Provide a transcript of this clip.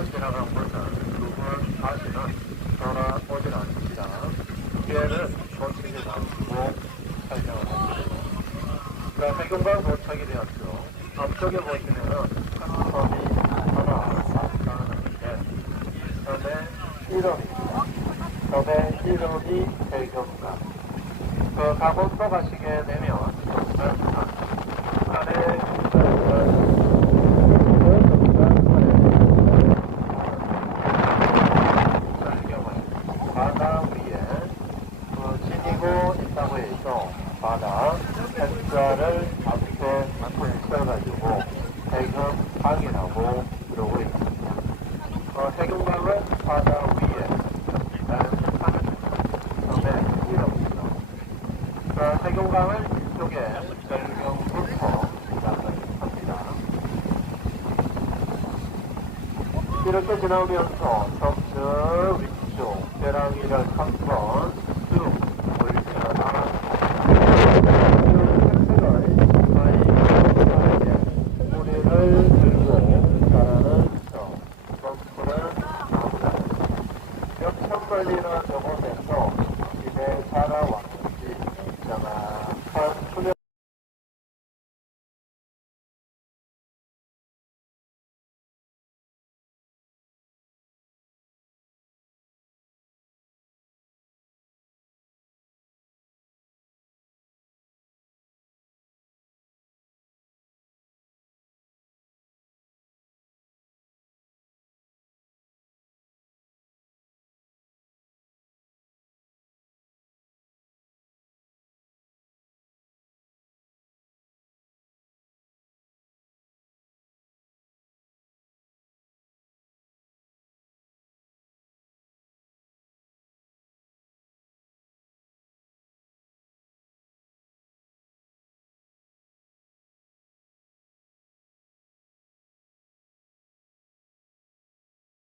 타고 지나간 것은 그분 다시는 돌아오질 않습니다. 피해는 고치게 남고 설명합니다. 자, 세금과 고착이 되었죠. 앞쪽에 보시면은 하나 나타나는데 섬의 이름입니다. 섬의 이름이 세금과 그 가곡도 가시게 되면 네, 아, 그 지니고 있다고 해서 바다 햇살을 앞에 있어가지고 해경강이라고 부르고 있습니다. 어, 해경강은 바다 위에 섬의 이름입니다. 어, 해경강은 이쪽에 절경부터 시작합니다. 이렇게 지나오면서 점점 위쪽 벼랑이를 한번